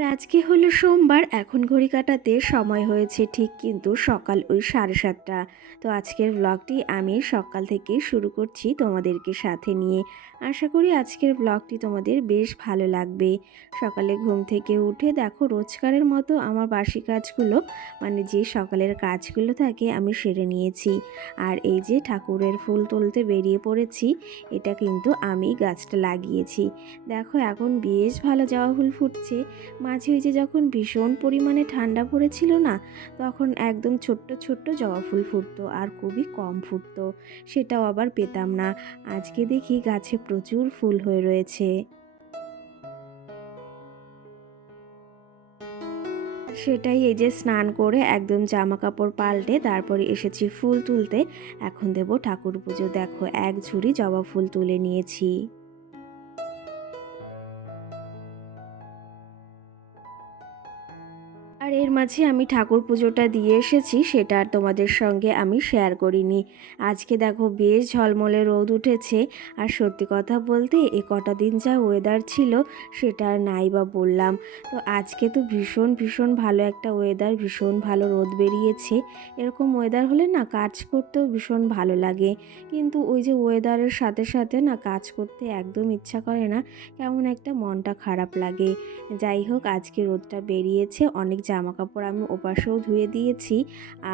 আর আজকে হলো সোমবার, এখন ঘড়ি কাটাতে সময় হয়েছে ঠিক কিন্তু সকাল ওই সাড়ে সাতটা। তো আজকের ব্লগটি আমি সকাল থেকে শুরু করছি তোমাদেরকে সাথে নিয়ে। আশা করি আজকের ব্লগটি তোমাদের বেশ ভালো লাগবে। সকালে ঘুম থেকে উঠে দেখো রোজকারের মতো আমার বাসি কাজগুলো মানে যে সকালের কাজগুলো থাকে আমি সেরে নিয়েছি। আর এই যে ঠাকুরের ফুল তুলতে বেরিয়ে পড়েছি, এটা কিন্তু আমি গাছটা লাগিয়েছি। দেখো এখন বেশ ভালো জবা ফুল ফুটছে। মাঝে ওই যে যখন ভীষণ পরিমাণে ঠান্ডা পড়েছিল না, তখন একদম ছোট্ট ছোট্ট জবা ফুল ফুটতো আর খুবই কম ফুটতো। সেটাও আবার পেতাম না। আজকে দেখি গাছে প্রচুর ফুল হয়ে রয়েছে। সেটাই এই যে স্নান করে একদম জামা কাপড় পাল্টে তারপরে এসেছি ফুল তুলতে। এখন দেব ঠাকুর পুজো। দেখো, এক ঝুড়ি জবা ফুল তুলে নিয়েছি। আর এর মাঝে আমি ঠাকুর পুজোটা দিয়ে এসেছি, সেটা আর তোমাদের সঙ্গে আমি শেয়ার করিনি। আজকে দেখো বেশ ঝলমলে রোদ উঠেছে, আর সত্যি কথা বলতে এ কটা দিন যা ওয়েদার ছিল, সেটা আর নাই বা বললাম। তো আজকে তো ভীষণ ভীষণ ভালো একটা ওয়েদার ভীষণ ভালো রোদ বেরিয়েছে। এরকম ওয়েদার হলে না কাজ করতেও ভীষণ ভালো লাগে। কিন্তু ওই যে ওয়েদারের সাথে সাথে না কাজ করতে একদম ইচ্ছা করে না, কেমন একটা মনটা খারাপ লাগে। যাই হোক, আজকে রোদটা বেরিয়েছে, অনেক জামা কাপড় আমি ওপাশেও ধুয়ে দিয়েছি।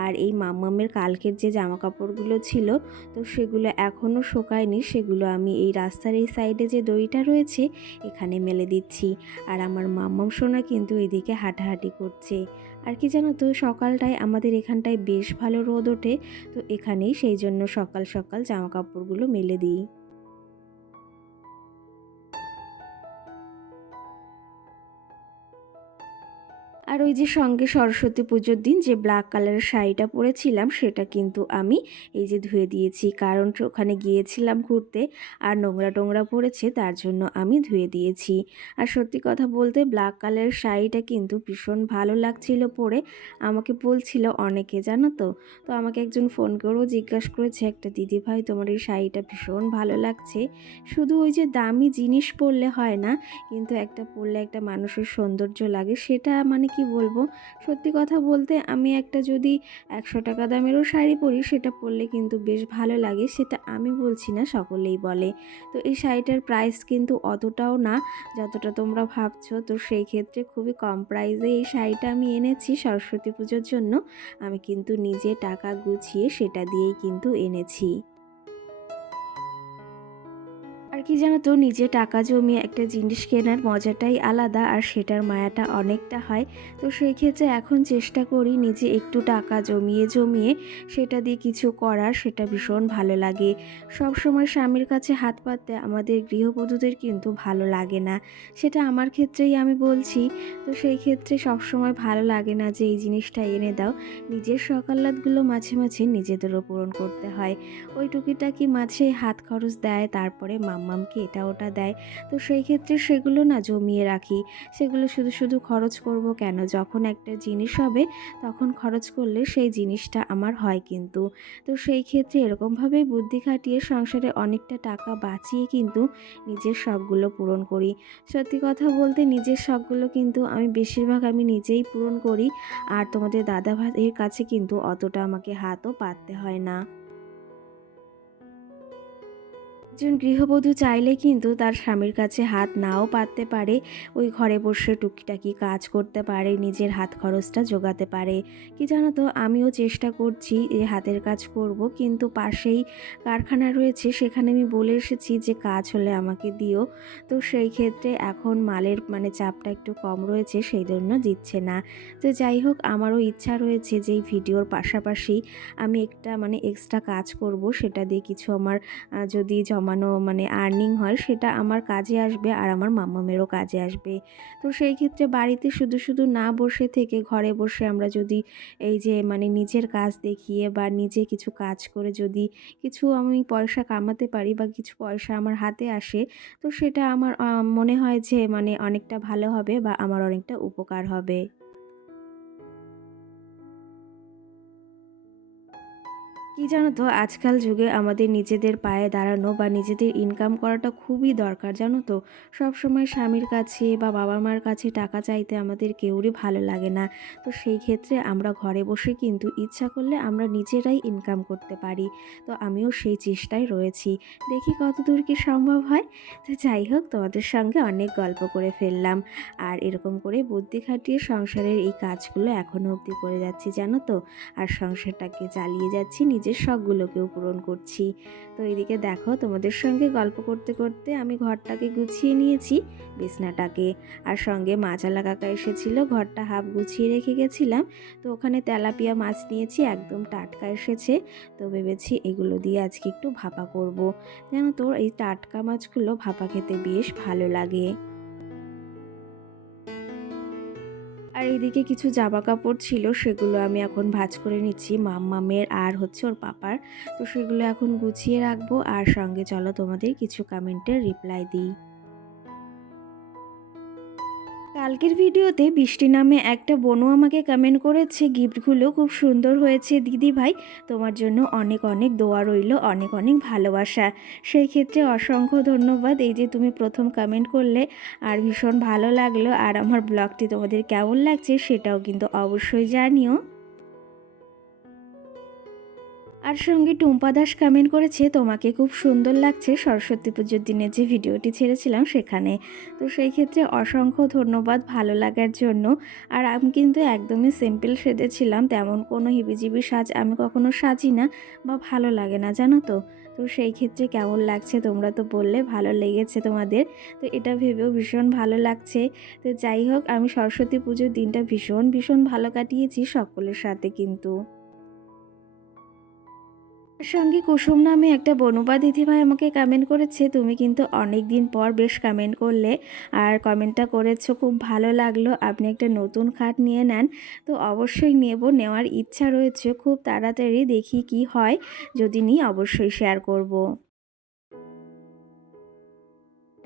আর এই মাম্মামের কালকের যে জামা কাপড়গুলো ছিল, তো সেগুলো এখনও শোকায়নি। সেগুলো আমি এই রাস্তার এই সাইডে যে দড়িটা রয়েছে, এখানে মেলে দিচ্ছি। আর আমার মাম্মাম সোনা কিন্তু এদিকে হাঁটাহাঁটি করছে। আর কি জানো তো, সকালটায় আমাদের এখানটায় বেশ ভালো রোদ ওঠে, তো এখানেই সেই জন্য সকাল সকাল জামা কাপড়গুলো মেলে দিই। আর ওই যে সঙ্গে সরস্বতী পুজোর দিন যে ব্ল্যাক কালারের শাড়িটা পরেছিলাম, সেটা কিন্তু আমি এই যে ধুয়ে দিয়েছি। কারণ ওখানে গিয়েছিলাম ঘুরতে আর নোংরা টোংরা পড়েছে, তার জন্য আমি ধুয়ে দিয়েছি। আর সত্যি কথা বলতে ব্ল্যাক কালারের শাড়িটা কিন্তু ভীষণ ভালো লাগছিল পরে। আমাকে বলছিল অনেকে, জানো তো? তো আমাকে একজন ফোন করেও জিজ্ঞাসা করেছে, একটা দিদি ভাই তোমার এই শাড়িটা ভীষণ ভালো লাগছে। শুধু ওই যে দামি জিনিস পরলে হয় না, কিন্তু একটা পরলে একটা মানুষের সৌন্দর্য লাগে, সেটা মানে কি বলব? সত্যি কথা বলতে আমি একটা যদি একশো টাকা দামেরও শাড়ি পরি, সেটা পরলে কিন্তু বেশ ভালো লাগে, সেটা আমি বলছি না, সকলেই বলে। তো এই শাড়িটার প্রাইস কিন্তু অতটাও না, যতটা তোমরা ভাবছ। তো সেই ক্ষেত্রে খুবই কম প্রাইসে এই শাড়িটা আমি এনেছি সরস্বতী পুজোর জন্য। আমি কিন্তু নিজে টাকা গুছিয়ে সেটা দিয়েই কিন্তু এনেছি। কি জানো তো নিজে টাকা জমিয়ে একটা জিনিস কেনার মজাটাই আলাদা আর সেটার মায়াটা অনেকটা হয়। তো সেই ক্ষেত্রে এখন চেষ্টা করি নিজে একটু টাকা জমিয়ে জমিয়ে সেটা দিয়ে কিছু করার, সেটা ভীষণ ভালো লাগে। সব সময় স্বামীর কাছে হাত পাততে আমাদের গৃহবধূদের কিন্তু ভালো লাগে না। সেটা আমার ক্ষেত্রেই আমি বলছি। তো সেই ক্ষেত্রে সব সময় ভালো লাগে না যে, এই জিনিসটা এনে দাও। নিজের সকালাতগুলো মাঝে মাঝে নিজেদেরও পূরণ করতে হয়। ওই টুকিটাকি মাঝে হাত খরচ দেয়, তারপরে মাম্মামকে এটা ওটা দেয়। তো সেই ক্ষেত্রে সেগুলো না জমিয়ে রাখি। সেগুলো শুধু শুধু খরচ করব কেন? যখন একটা জিনিস হবে, তখন খরচ করলে সেই জিনিসটা আমার হয় কিন্তু। তো সেই ক্ষেত্রে এরকমভাবেই বুদ্ধি খাটিয়ে সংসারে অনেকটা টাকা বাঁচিয়ে কিন্তু নিজের শখগুলো পূরণ করি। সত্যি কথা বলতে নিজের শখগুলো কিন্তু আমি বেশিরভাগ আমি নিজেই পূরণ করি। আর তোমাদের দাদা ভাইয়ের কাছে কিন্তু অতটা আমাকে হাতও পাততে হয় না। একজন গৃহবধূ চাইলে কিন্তু তার স্বামীর কাছে হাত নাও পাততে পারে, ওই ঘরে বসে টুকিটাকি কাজ করতে পারে, নিজের হাত খরচটা জোগাতে পারে। কি জানো তো, আমিও চেষ্টা করছি যে হাতের কাজ করব, কিন্তু পাশেই কারখানা রয়েছে, সেখানে আমি বলে এসেছি যে কাজ হলে আমাকে দিও। তো সেই ক্ষেত্রে এখন মালের মানে চাপটা একটু কম রয়েছে, সেই জন্য দিচ্ছে না। তো যাই হোক, আমারও ইচ্ছা রয়েছে যে এই ভিডিওর পাশাপাশি আমি একটা মানে এক্সট্রা কাজ করব, সেটা দিয়ে কিছু আমার যদি জমানো মানে আর্নিং হয়, সেটা আমার কাজে আসবে আর আমার মাম্মামেরও কাজে আসবে। তো সেই ক্ষেত্রে বাড়িতে শুধু শুধু না বসে থেকে ঘরে বসে আমরা যদি এই যে মানে নিজের কাজ দেখিয়ে বা নিজে কিছু কাজ করে যদি কিছু আমি পয়সা কামাতে পারি বা কিছু পয়সা আমার হাতে আসে, তো সেটা আমার মনে হয় যে মানে অনেকটা ভালো হবে বা আমার অনেকটা উপকার হবে। কি জানো তো, আজকাল যুগে আমাদের নিজেদের পায়ে দাঁড়ানো বা নিজেদের ইনকাম করাটা খুবই দরকার, জানো তো? সব সময় স্বামীর কাছে বা বাবা মার কাছে টাকা চাইতে আমাদের কেউরই ভালো লাগে না। তো সেই ক্ষেত্রে আমরা ঘরে বসে কিন্তু ইচ্ছা করলে আমরা নিজেরাই ইনকাম করতে পারি। তো আমিও সেই চেষ্টায় রয়েছি। দেখি কতদূর কি সম্ভব হয়? তো যাই হোক, তোমাদের সঙ্গে অনেক গল্প করে ফেললাম। আর এরকম করে বুদ্ধি খাটিয়ে সংসারের এই কাজগুলো এখনও অবধি করে যাচ্ছি, জানো তো? আর সংসারটাকে চালিয়ে যাচ্ছি নিজের শখগুলোকেও পূরণ করছি। তো এদিকে দেখো, তোমাদের সঙ্গে গল্প করতে করতে আমি ঘরটাকে গুছিয়ে নিয়েছি, বিছনাটাকে। আর সঙ্গে মাছালা কাকা এসেছিল, ঘরটা হাফ গুছিয়ে রেখে গেছিলাম। তো ওখানে তেলাপিয়া মাছ নিয়েছি, একদম টাটকা এসেছে। তো ভেবেছি এগুলো দিয়ে আজকে একটু ভাপা করব। জানো তো, এই টাটকা মাছগুলো ভাপা খেতে বেশ ভালো লাগে। আর এদিকে কিছু জামা কাপড় ছিল, সেগুলো আমি এখন ভাজ করে নিচ্ছি, মাম্মামের আর হচ্ছে ওর পাপার। তো সেগুলো এখন গুছিয়ে রাখব, আর সঙ্গে চলো তোমাদের কিছু কমেন্টের রিপ্লাই দিই। কালকের ভিডিওতে বৃষ্টি নামে একটা বনু আমাকে কমেন্ট করেছে, গিফটগুলো খুব সুন্দর হয়েছে। দিদি ভাই, তোমার জন্য অনেক অনেক দোয়া রইল, অনেক অনেক ভালোবাসা। সেই ক্ষেত্রে অসংখ্য ধন্যবাদ। এই যে তুমি প্রথম কমেন্ট করলে, আর ভীষণ ভালো লাগল। আর আমার ব্লগটি তোমাদের কেমন লাগছে সেটাও কিন্তু অবশ্যই জানিও। আর সঙ্গে টুম্পা দাস কমেন্ট করেছে, তোমাকে খুব সুন্দর লাগছে সরস্বতী পুজোর দিনে যে ভিডিওটি ছেড়েছিলাম সেখানে। তো সেই ক্ষেত্রে অসংখ্য ধন্যবাদ ভালো লাগার জন্য। আর আমি কিন্তু একদমই সিম্পল সেজেছিলাম, তেমন কোনো হিবিজিবি সাজ আমি কখনো সাজি না বা ভালো লাগে না, জানো তো? তো সেই ক্ষেত্রে কেমন লাগছে তোমরা তো বললে, ভালো লেগেছে তোমাদের। তো এটা ভেবেও ভীষণ ভালো লাগছে। তো যাই হোক, আমি সরস্বতী পুজোর দিনটা ভীষণ ভীষণ ভালো কাটিয়েছি সকলের সাথে কিন্তু। সঙ্গে কুসুম নামে একটা বনুবা দিদিভাই আমাকে কমেন্ট করেছে। তুমি কিন্তু অনেক দিন পর বেশ কমেন্ট করলে আর কমেন্টটা করেছ, খুব ভালো লাগল। আপনি একটা নতুন খাট নিয়ে নেন। তো অবশ্যই নেব, নেওয়ার ইচ্ছা রয়েছে। খুব তাড়াতাড়ি দেখি কি হয়। যদি নিই, অবশ্যই শেয়ার করব।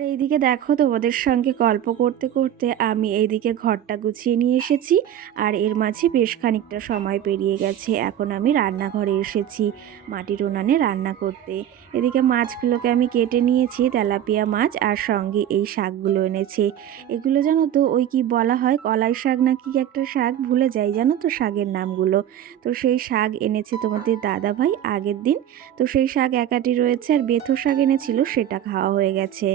এইদিকে দেখো, তোমাদের সঙ্গে গল্প করতে করতে আমি এইদিকে ঘরটা গুছিয়ে নিয়ে এসেছি আর এর মাঝে বেশ খানিকটা সময় পেরিয়ে গেছে। এখন আমি রান্নাঘরে এসেছি মাটির উনানে রান্না করতে। এদিকে মাছগুলোকে আমি কেটে নিয়েছি, তেলাপিয়া মাছ আর সঙ্গে এই শাকগুলো এনেছে। এগুলো জানো তো, ওই কি বলা হয়, কলাই শাক নাকি একটা শাক? ভুলে যাই জানো তো শাকের নামগুলো। তো সেই শাক এনেছে তোমাদের দাদা ভাই আগের দিন। তো সেই শাক একাটি রয়েছে আর বেথো শাক এনেছিল, সেটা খাওয়া হয়ে গেছে।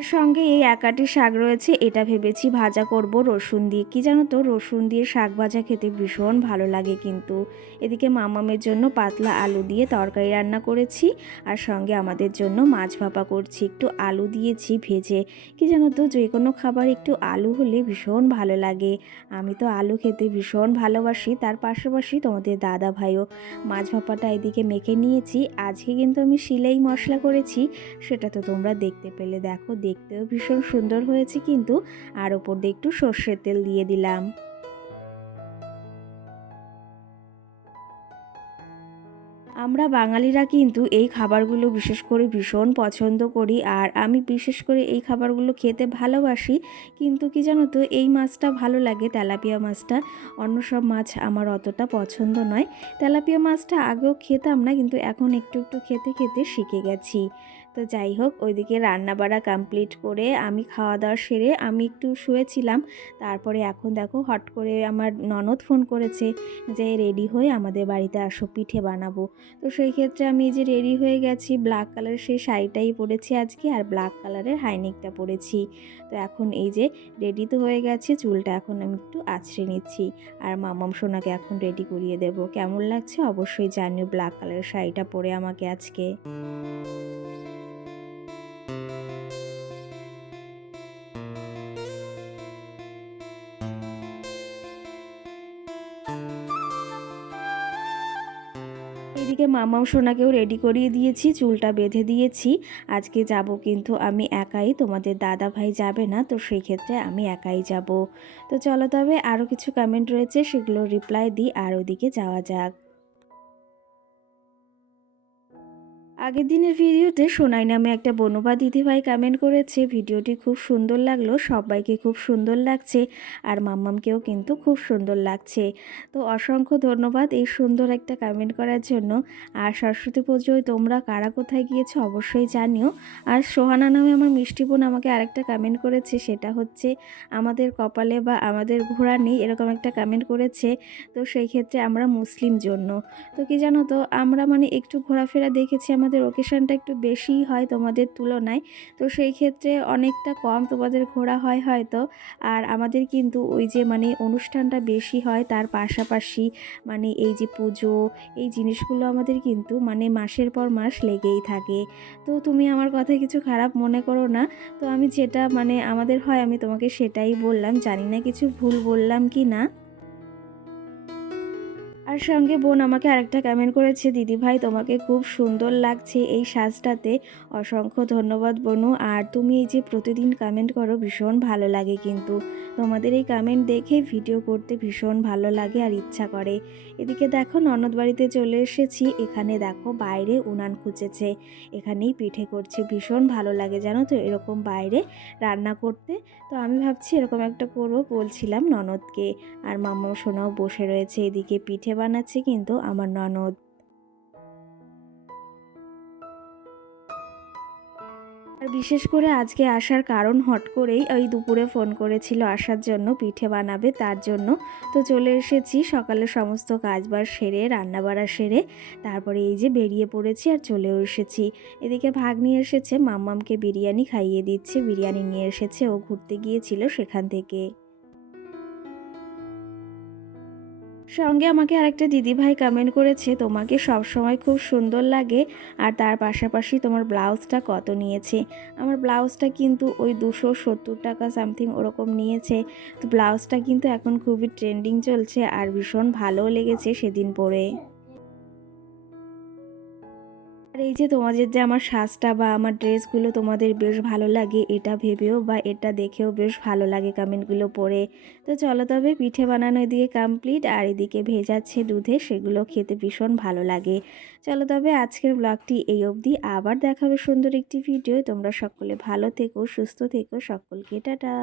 আর সঙ্গে এই একাটি শাক রয়েছে, এটা ভেবেছি ভাজা করব রসুন দিয়ে। কি জানো তো, রসুন দিয়ে শাক ভাজা খেতে ভীষণ ভালো লাগে কিন্তু। এদিকে মামামের জন্য পাতলা আলু দিয়ে তরকারি রান্না করেছি আর সঙ্গে আমাদের জন্য মাছ ভাপা করছি। একটু আলু দিয়েছি ভেজে। কি জানো তো, যে কোনো খাবার একটু আলু হলে ভীষণ ভালো লাগে। আমি তো আলু খেতে ভীষণ ভালোবাসি, তার পাশাপাশি তোমাদের দাদা ভাইও মাছ ভাপাটা এদিকে মেখে নিয়েছি। আজকে কিন্তু আমি সিলাই মশলা করেছি, সেটা তো তোমরা দেখতে পেলে। দেখো দেখতেও ভীষণ সুন্দর হয়েছে কিন্তু, আর ওপর দিয়ে একটু সর্ষের তেল দিয়ে দিলাম। আমরা বাঙালিরা কিন্তু এই খাবারগুলো বিশেষ করে ভীষণ পছন্দ করি, আর আমি বিশেষ করে এই খাবারগুলো খেতে ভালোবাসি। কিন্তু কি জানো তো, এই মাছটা ভালো লাগে, তেলাপিয়া মাছটা। অন্য সব মাছ আমার অতটা পছন্দ নয়। তেলাপিয়া মাছটা আগেও খেতাম না, কিন্তু এখন একটু একটু খেতে খেতে শিখে গেছি। তো যাই হোক, ওইদিকে রান্না বাড়া কমপ্লিট করে আমি খাওয়া দাওয়া সেরে আমি একটু শুয়েছিলাম। তারপরে এখন দেখো হট করে আমার ননদ ফোন করেছে যে, রেডি হয়ে আমাদের বাড়িতে আসো, পিঠে বানাবো। তো সেই ক্ষেত্রে আমি যে রেডি হয়ে গেছি ব্ল্যাক কালারের সেই শাড়িটাই পরেছি আজকে আর ব্ল্যাক কালারের হাইনেকটা পরেছি। তো এখন এই যে রেডি তো হয়ে গেছে, চুলটা এখন আমি একটু আছড়ে নিচ্ছি আর মামাম সোনাকে এখন রেডি করিয়ে দেব। কেমন লাগছে অবশ্যই জানিও ব্ল্যাক কালারের শাড়িটা পরে আমাকে আজকে। এদিকে মামাও সোনাকেও রেডি করিয়ে দিয়েছি, চুলটা বেঁধে দিয়েছি। আজকে যাব কিন্তু আমি একাই, তোমাদের দাদা ভাই যাবে না, তো সেই ক্ষেত্রে আমি একাই যাব। তো চলো তবে আরও কিছু কমেন্ট রয়েছে, সেগুলো রিপ্লাই দিই, আর ওদিকে যাওয়া যাক। আগের দিনের ভিডিওতে সোনাই নামে একটা বনুবা দিদিভাই কমেন্ট করেছে, ভিডিওটি খুব সুন্দর লাগল, সবাইকে খুব সুন্দর লাগছে আর মাম্মামকেও কিন্তু খুব সুন্দর লাগছে। তো অসংখ্য ধন্যবাদ এই সুন্দর একটা কমেন্ট করার জন্য। আর সরস্বতী পুজোয় তোমরা কারা কোথায় গিয়েছো অবশ্যই জানিও। আর সোহানা নামে আমার মিষ্টি বোন আমাকে আরেকটা কমেন্ট করেছে, সেটা হচ্ছে আমাদের কপালে বা আমাদের ঘোড়া নেই এরকম একটা কমেন্ট করেছে। তো সেই ক্ষেত্রে আমরা মুসলিম জন্য। তো কি জানো তো, আমরা মানে একটু ঘোরাফেরা দেখেছি আমাদের আমাদের ওকেশানটা একটু বেশিই হয় তোমাদের তুলনায়। তো সেই ক্ষেত্রে অনেকটা কম তোমাদের ঘোরা হয় হয়তো। আর আমাদের কিন্তু ওই যে মানে অনুষ্ঠানটা বেশি হয় তার পাশাপাশি মানে এই যে পুজো, এই জিনিসগুলো আমাদের কিন্তু মানে মাসের পর মাস লেগেই থাকে। তো তুমি আমার কথায় কিছু খারাপ মনে করো না। তো আমি যেটা মানে আমাদের হয় আমি তোমাকে সেটাই বললাম। জানি না কিছু ভুল বললাম কি না। আর সঙ্গে বোন আমাকে আরেকটা কমেন্ট করেছে, দিদি ভাই, তোমাকে খুব সুন্দর লাগছে এই সাজটাতে। অসংখ্য ধন্যবাদ বনু। আর তুমি এই যে প্রতিদিন কমেন্ট করো, ভীষণ ভালো লাগে কিন্তু। তোমাদের এই কমেন্ট দেখে ভিডিও করতে ভীষণ ভালো লাগে আর ইচ্ছা করে। এদিকে দেখো, ননদ বাড়িতে চলে এসেছি। এখানে দেখো, বাইরে উনান খুঁজেছে। এখানেই পিঠে করছে। ভীষণ ভালো লাগে, জানো তো, এরকম বাইরে রান্না করতে। তো আমি ভাবছি এরকম একটা করব বলছিলাম ননদকে। আর মামা সোনাও বসে রয়েছে। এদিকে পিঠে বানাচ্ছে কিন্তু আমার ননদ। আর বিশেষ করে আজকে আসার কারণ হট করেই ওই দুপুরে ফোন করেছিল আসার জন্য, পিঠে বানাবে তার জন্য। তো চলে এসেছি সকালে সমস্ত কাজবার সেরে, রান্নাবাড়া সেরে, তারপরে এই যে বেরিয়ে পড়েছি আর চলেও এসেছি। এদিকে ভাগ নিয়ে এসেছে, মাম্মামকে বিরিয়ানি খাইয়ে দিচ্ছে, বিরিয়ানি নিয়ে এসেছে, ও ঘুরতে গিয়েছিল সেখান থেকে। সঙ্গে আমাকে আরেকটা দিদিভাই কমেন্ট করেছে, তোমাকে সবসময় খুব সুন্দর লাগে আর তার পাশাপাশি তোমার ব্লাউজটা কত নিয়েছে? আমার ব্লাউজটা কিন্তু ওই দুশো সত্তর টাকা সামথিং ওরকম নিয়েছে। তো ব্লাউজটা কিন্তু এখন খুবই ট্রেন্ডিং চলছে আর ভীষণ ভালো লেগেছে সেদিন পরে। আর এই যে তোমাদের যে আমার সাজটা বা আমার ড্রেসগুলো তোমাদের বেশ ভালো লাগে, এটা ভেবেও বা এটা দেখেও বেশ ভালো লাগে কমেন্টগুলো পরে তো চলো তবে পিঠে বানানো এদিকে কমপ্লিট আর এদিকে ভেজাচ্ছে দুধে সেগুলো খেতে ভীষণ ভালো লাগে। চলো তবে আজকের ব্লগটি এই অবধি, আবার দেখাবে সুন্দর একটি ভিডিও তোমরা সকলে ভালো থেকো, সুস্থ থেকো, সকলকে টাটা।